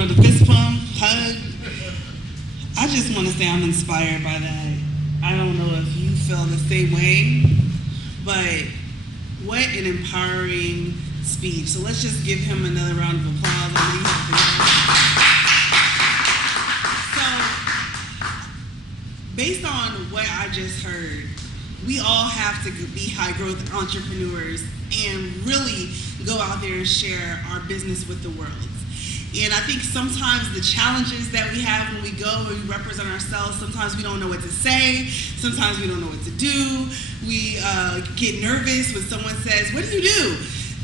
or the fist pump, hug. I just want to say I'm inspired by that. I don't know if you feel the same way, but what an empowering speech. So let's just give him another round of applause. So, based on what I just heard, we all have to be high growth entrepreneurs and really go out there and share our business with the world. And I think sometimes the challenges that we have when we go and we represent ourselves, sometimes we don't know what to say, sometimes we don't know what to do. We get nervous when someone says, "What do you do?"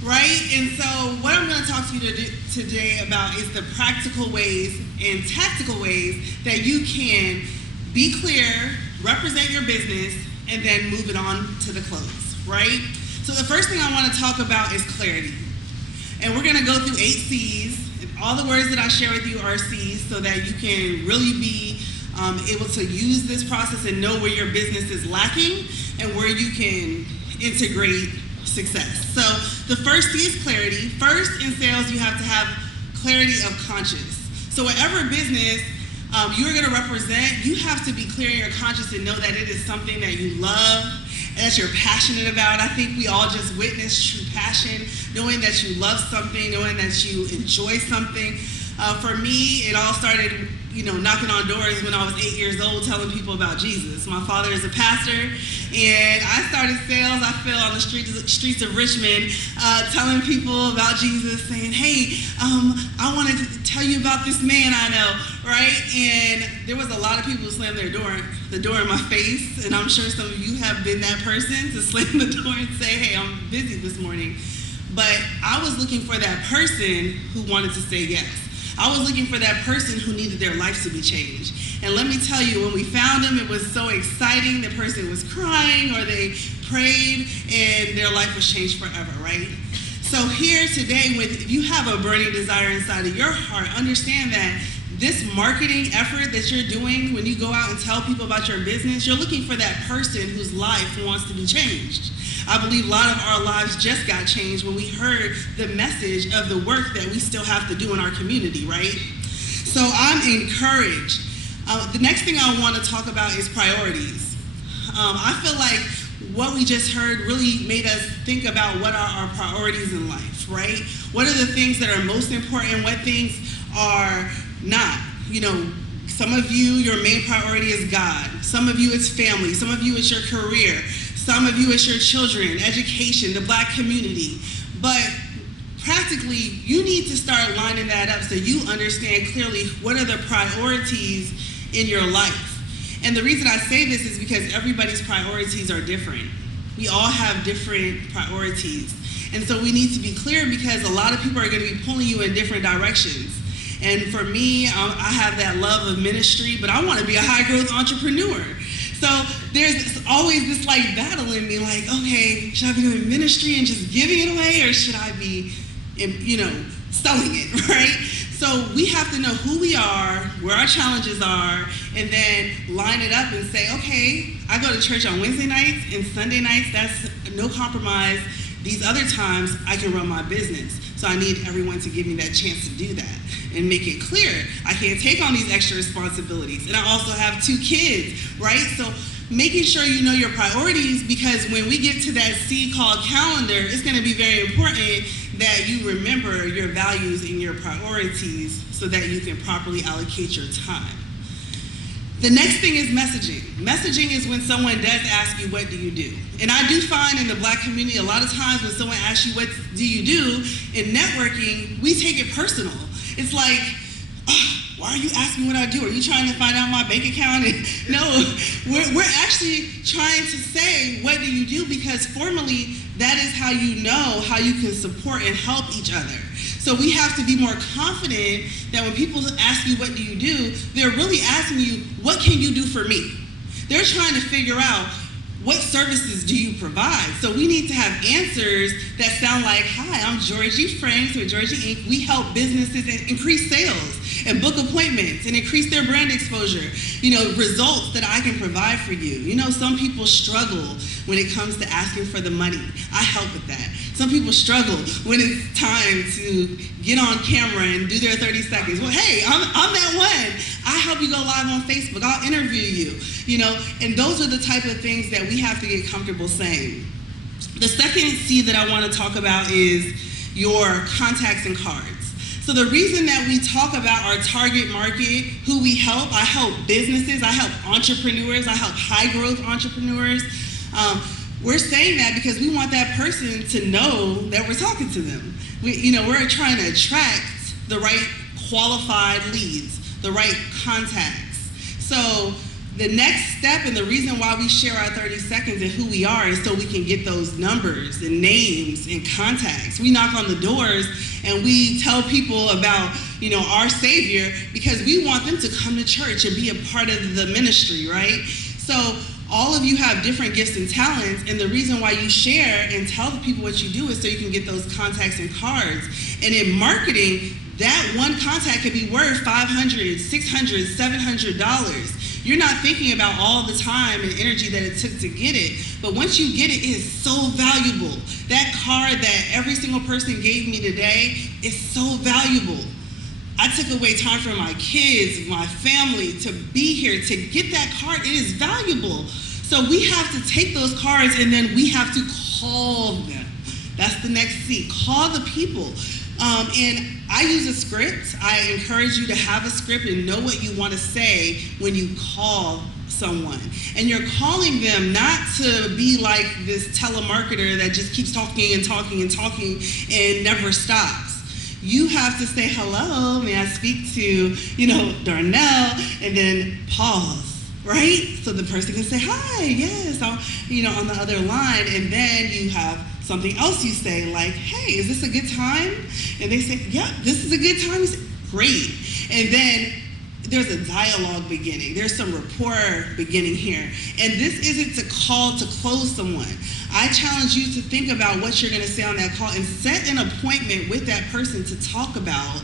Right? And so what I'm going to talk to you today about is the practical ways and tactical ways that you can be clear, represent your business, and then move it on to the close, right? So the first thing I want to talk about is clarity. And we're going to go through 8 C's. All the words that I share with you are C's so that you can really be able to use this process and know where your business is lacking and where you can integrate success. So the first C is clarity. First, in sales, you have to have clarity of conscience. So whatever business you're going to represent, you have to be clear in your conscience and know that it is something that you love and that you're passionate about. I think we all just witnessed true passion, knowing that you love something, knowing that you enjoy something. For me, it all started, knocking on doors when I was 8 years old, telling people about Jesus. My father is a pastor, and I started sales, I feel, on the streets of Richmond, telling people about Jesus, saying, "Hey, I want to tell you about this man I know," right? And there was a lot of people who slammed the door in my face, and I'm sure some of you have been that person to slam the door and say, "Hey, I'm busy this morning." But I was looking for that person who wanted to say yes. I was looking for that person who needed their life to be changed. And let me tell you, when we found them, it was so exciting. The person was crying or they prayed and their life was changed forever, right? So here today, if you have a burning desire inside of your heart, understand that this marketing effort that you're doing when you go out and tell people about your business, you're looking for that person whose life wants to be changed. I believe a lot of our lives just got changed when we heard the message of the work that we still have to do in our community, right? So I'm encouraged. The next thing I want to talk about is priorities. I feel like what we just heard really made us think about what are our priorities in life, right? What are the things that are most important? What things are not? Some of you, your main priority is God. Some of you, it's family. Some of you, it's your career. Some of you, it's your children, education, the Black community. But practically, you need to start lining that up so you understand clearly what are the priorities in your life. And the reason I say this is because everybody's priorities are different. We all have different priorities. And so we need to be clear because a lot of people are going to be pulling you in different directions. And for me, I have that love of ministry, but I want to be a high-growth entrepreneur. So there's always this battle in me, okay, should I be doing ministry and just giving it away, or should I be, selling it, right? So we have to know who we are, where our challenges are, and then line it up and say, okay, I go to church on Wednesday nights and Sunday nights, that's no compromise. These other times, I can run my business. So I need everyone to give me that chance to do that and make it clear. I can't take on these extra responsibilities. And I also have 2 kids, right? So making sure you know your priorities, because when we get to that C called calendar, it's going to be very important that you remember your values and your priorities so that you can properly allocate your time. The next thing is messaging. Messaging is when someone does ask you, what do you do? And I do find in the Black community, a lot of times when someone asks you, what do you do? In networking, we take it personal. It's like, oh, why are you asking what I do? Are you trying to find out my bank account? And no, we're actually trying to say, what do you do? Because formally, that is how you know how you can support and help each other. So we have to be more confident that when people ask you, what do you do? They're really asking you, what can you do for me? They're trying to figure out, what services do you provide? So we need to have answers that sound like, hi, I'm Jorgie Franks with Jorgie Inc. We help businesses increase sales. and book appointments and increase their brand exposure. Results that I can provide for you. Some people struggle when it comes to asking for the money. I help with that. Some people struggle when it's time to get on camera and do their 30 seconds. Well, hey, I'm that one. I help you go live on Facebook. I'll interview you, and those are the type of things that we have to get comfortable saying. The second C that I want to talk about is your contacts and cards. So the reason that we talk about our target market, who we help, I help businesses, I help entrepreneurs, I help high growth entrepreneurs. We're saying that because we want that person to know that we're talking to them. We're trying to attract the right qualified leads, the right contacts. So the next step and the reason why we share our 30 seconds and who we are is so we can get those numbers and names and contacts. We knock on the doors and we tell people about, our Savior because we want them to come to church and be a part of the ministry, right? So all of you have different gifts and talents, and the reason why you share and tell the people what you do is so you can get those contacts and cards. And in marketing, that one contact could be worth $500, $600, $700. You're not thinking about all the time and energy that it took to get it, but once you get it, it is so valuable. That card that every single person gave me today is so valuable. I took away time from my kids, my family, to be here, to get that card. It is valuable. So we have to take those cards and then we have to call them. That's the next C. Call the people. And I use a script. I encourage you to have a script and know what you want to say when you call someone. And you're calling them not to be like this telemarketer that just keeps talking and talking and talking and never stops. You have to say, hello, may I speak to, Darnell, and then pause, right? So the person can say, hi, yes, on the other line, and then you have something else you say, like, hey, is this a good time? And they say, yeah, this is a good time. You say, great. And then there's a dialogue beginning. There's some rapport beginning here. And this isn't to call to close someone. I challenge you to think about what you're going to say on that call and set an appointment with that person to talk about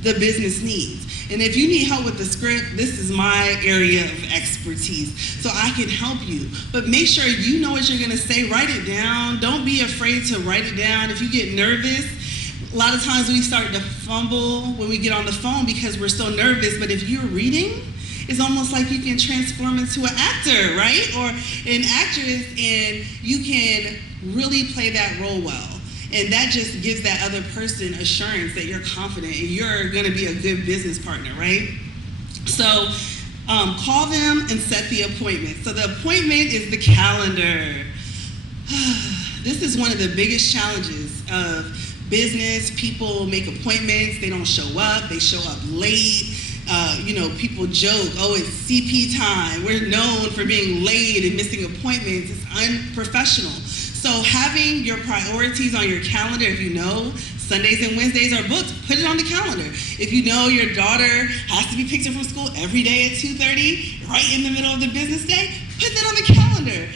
the business needs. And if you need help with the script, this is my area of expertise, so I can help you. But make sure you know what you're going to say. Write it down. Don't be afraid to write it down. If you get nervous, a lot of times we start to fumble when we get on the phone because we're so nervous. But if you're reading, it's almost like you can transform into an actor, right? Or an actress, and you can really play that role well. And that just gives that other person assurance that you're confident and you're going to be a good business partner, right? So call them and set the appointment. So the appointment is the calendar. This is one of the biggest challenges of business. People make appointments, they don't show up, they show up late. People joke, oh, it's CP time. We're known for being late and missing appointments. It's unprofessional. So having your priorities on your calendar, if you know Sundays and Wednesdays are booked, put it on the calendar. If you know your daughter has to be picked up from school every day at 2:30, right in the middle of the business day, put that on the calendar.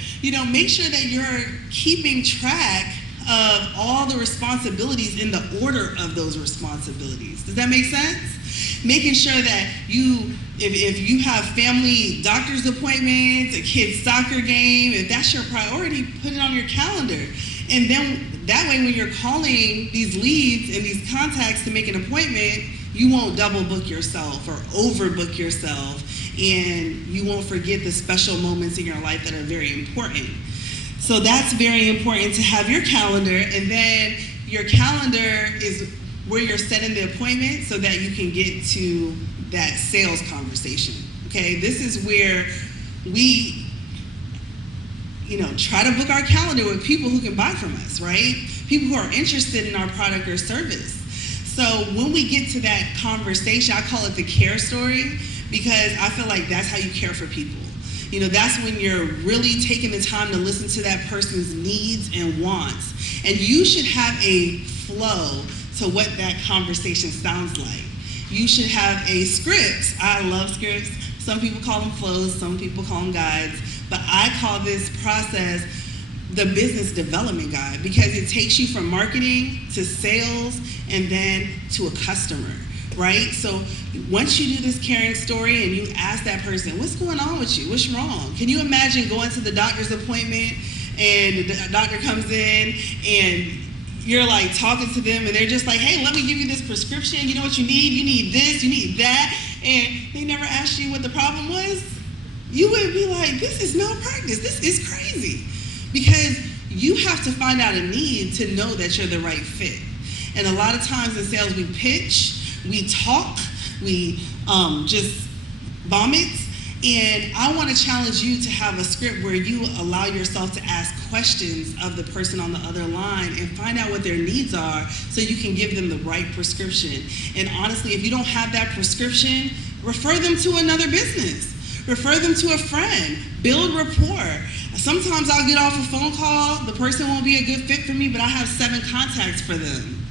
Make sure that you're keeping track of all the responsibilities in the order of those responsibilities. Does that make sense? Making sure that if you have family doctor's appointments, a kid's soccer game, if that's your priority, put it on your calendar. And then that way when you're calling these leads and these contacts to make an appointment, you won't double book yourself or overbook yourself, and you won't forget the special moments in your life that are very important. So that's very important to have your calendar, and then your calendar is where you're setting the appointment so that you can get to that sales conversation, okay? This is where we, try to book our calendar with people who can buy from us, right? People who are interested in our product or service. So when we get to that conversation, I call it the care story, because I feel like that's how you care for people. That's when you're really taking the time to listen to that person's needs and wants. And you should have a flow to what that conversation sounds like. You should have a script. I love scripts. Some people call them flows, some people call them guides, but I call this process the business development guide, because it takes you from marketing to sales and then to a customer. right? So once you do this caring story and you ask that person, what's going on with you? What's wrong? Can you imagine going to the doctor's appointment and the doctor comes in and you're like talking to them and they're just like, hey, let me give you this prescription. You know what you need? You need this, you need that. And they never asked you what the problem was. You would be like, this is malpractice. This is crazy. Because you have to find out a need to know that you're the right fit. And a lot of times in sales, we pitch, we talk, we just vomit. And I want to challenge you to have a script where you allow yourself to ask questions of the person on the other line and find out what their needs are so you can give them the right prescription. And honestly, if you don't have that prescription, refer them to another business. Refer them to a friend. Build rapport. Sometimes I'll get off a phone call, the person won't be a good fit for me, but I have 7 contacts for them.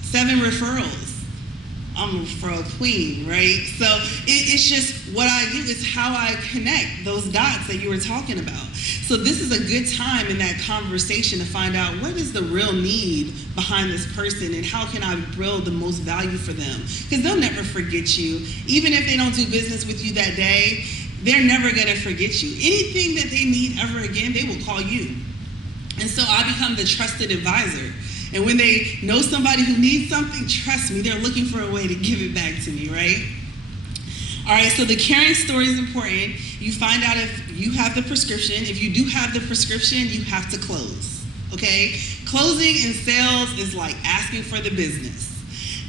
7 referrals. I'm a referral queen, right? So it's just what I do. It's how I connect those dots that you were talking about. So this is a good time in that conversation to find out what is the real need behind this person and how can I build the most value for them? Because they'll never forget you. Even if they don't do business with you that day, they're never gonna forget you. Anything that they need ever again, they will call you. And so I become the trusted advisor. And when they know somebody who needs something, trust me, they're looking for a way to give it back to me, right? All right, so the caring story is important. You find out if you have the prescription. If you do have the prescription, you have to close, okay? Closing in sales is like asking for the business.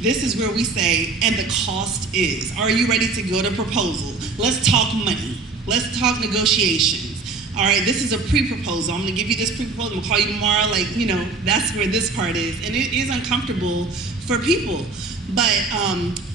This is where we say, and the cost is. Are you ready to go to proposal? Let's talk money. Let's talk negotiations. All right, this is a pre-proposal. I'm gonna give you this pre-proposal. I'm gonna call you tomorrow. Like, you know, that's where this part is. And it is uncomfortable for people. But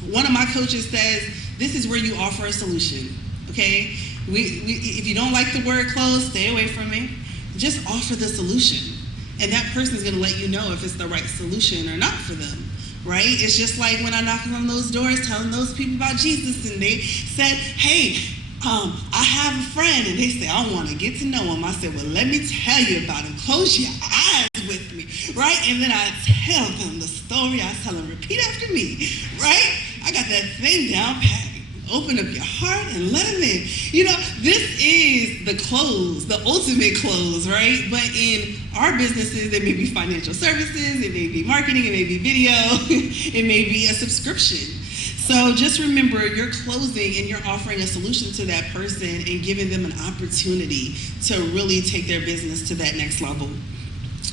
one of my coaches says, this is where you offer a solution, okay? If you don't like the word close, stay away from it. Just offer the solution. And that person's gonna let you know if it's the right solution or not for them, right? It's just like when I knock on those doors telling those people about Jesus and they said, hey, I have a friend, and they say, I want to get to know him. I said, well, let me tell you about him. Close your eyes with me, right? And then I tell them the story. I tell them, repeat after me, right? I got that thing down pat. Open up your heart and let them in. You know, this is the close, the ultimate close, right? But in our businesses, it may be financial services, it may be marketing, it may be video, it may be a subscription. So just remember, you're closing and you're offering a solution to that person and giving them an opportunity to really take their business to that next level.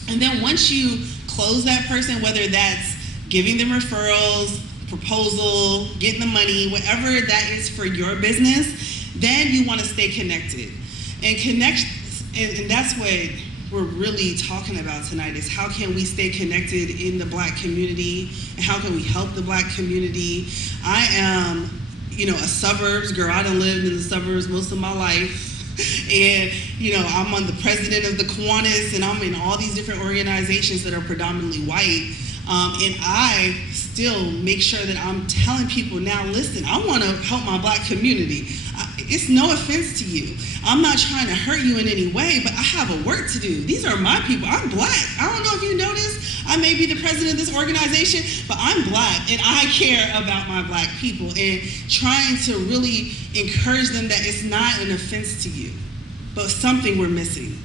And then once you close that person, whether that's giving them referrals, proposal, getting the money, whatever that is for your business, then you want to stay connected. And that's what we're really talking about tonight is how can we stay connected in the Black community and how can we help the Black community. I am, you know, a suburbs girl. I done lived in the suburbs most of my life. And, you know, I'm on the president of the Kiwanis and I'm in all these different organizations that are predominantly white. And I still make sure that I'm telling people now, listen, I want to help my Black community. It's no offense to you. I'm not trying to hurt you in any way, but I have a work to do. These are my people. I'm Black. I don't know if you noticed. I may be the president of this organization, but I'm Black and I care about my Black people and trying to really encourage them that it's not an offense to you, but something we're missing.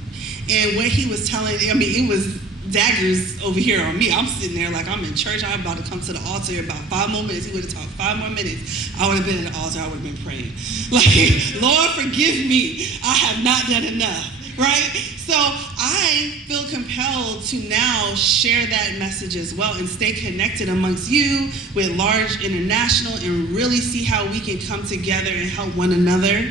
And what he was telling, I mean, it was daggers over here on me. I'm sitting there like I'm in church. I'm about to come to the altar in about 5 more minutes. He would have talked 5 more minutes. I would have been at the altar. I would have been praying. Like, Lord, forgive me. I have not done enough, right? So I feel compelled to now share that message as well and stay connected amongst you with Large International and really see how we can come together and help one another.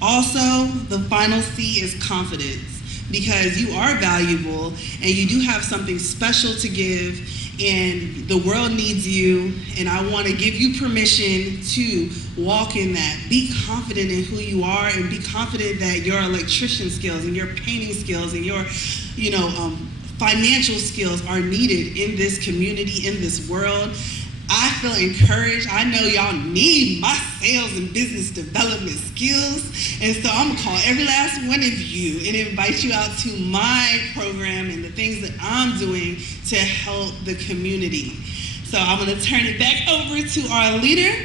Also, the final C is confidence. Because you are valuable and you do have something special to give and the world needs you, and I want to give you permission to walk in that. Be confident in who you are and be confident that your electrician skills and your painting skills and your, you know, financial skills are needed in this community, in this world. I feel encouraged. I know y'all need my sales and business development skills. And so I'm gonna call every last one of you and invite you out to my program and the things that I'm doing to help the community. So I'm going to turn it back over to our leader,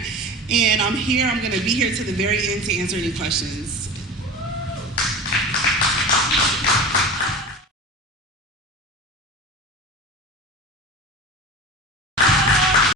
and I'm going to be here to the very end to answer any questions.